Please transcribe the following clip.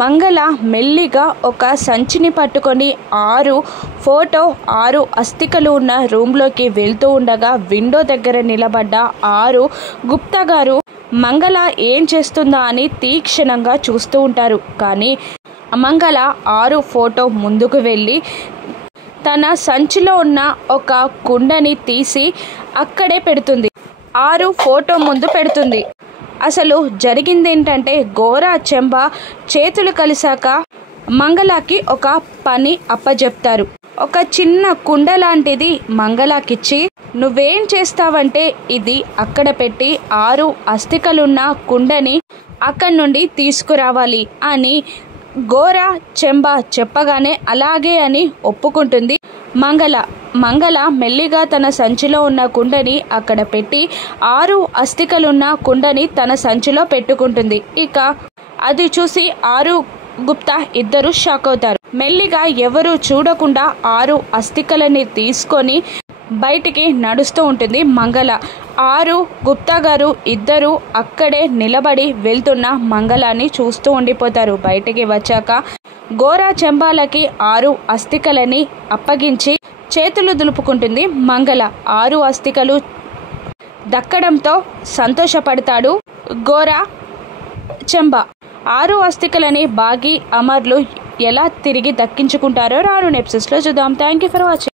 మంగళ మెల్లిగా ఒక సంచిని పట్టుకొని 6 అస్థికలు ఉన్న రూమ్లోకి వెళ్తూ ఉండగా విండో దగ్గర నిలబడ్డ గుప్తా గారు మంగళ ఏం చేస్తుందా అని తీక్షణంగా చూస్తూ ఉంటారు. కానీ మంగళ ఫోటో ముందుకు వెళ్ళి తన సంచిలో ఉన్న ఒక కుండని తీసి అక్కడే పెడుతుంది. ఫోటో ముందు పెడుతుంది. అసలు జరిగిందేంటంటే గోరా చెంబ చేతులు కలిసాక మంగళకి ఒక పని అప్పజెప్తారు. ఒక చిన్న కుండ లాంటిది మంగళకిచ్చి నువ్వేం చేస్తావంటే ఇది అక్కడ పెట్టి 6 అస్థికలున్న కుండని అక్కడి నుండి తీసుకురావాలి అని గోరా చెంబ చెప్పగానే అలాగే అని ఒప్పుకుంటుంది మంగళ మెల్లిగా తన సంచిలో ఉన్న కుండని అక్కడ పెట్టి 6 అస్థికలున్న కుండని తన సంచిలో పెట్టుకుంటుంది. ఇక అది చూసి గుప్తా ఇద్దరు షాక్ అవుతారు. మెల్లిగా ఎవరు చూడకుండా 6 అస్థికలని తీసుకొని బయటికి నడుస్తూ ఉంటుంది మంగళ. గుప్తా గారు ఇద్దరు అక్కడే నిలబడి వెళ్తున్న మంగళని చూస్తూ ఉండిపోతారు. బయటికి వచ్చాక గోరా చెంబాలకి 6 అస్థికలని అప్పగించి చేతులు దులుపుకుంటుంది మంగళ. 6 అస్థికలు దక్కడంతో సంతోషపడతాడు గోరా చెంబ. 6 అస్థికలని బాగి అమర్లు ఎలా తిరిగి దక్కించుకుంటారో రాను ఎపిసోడ్స్లో చూద్దాం. Thank you for watching.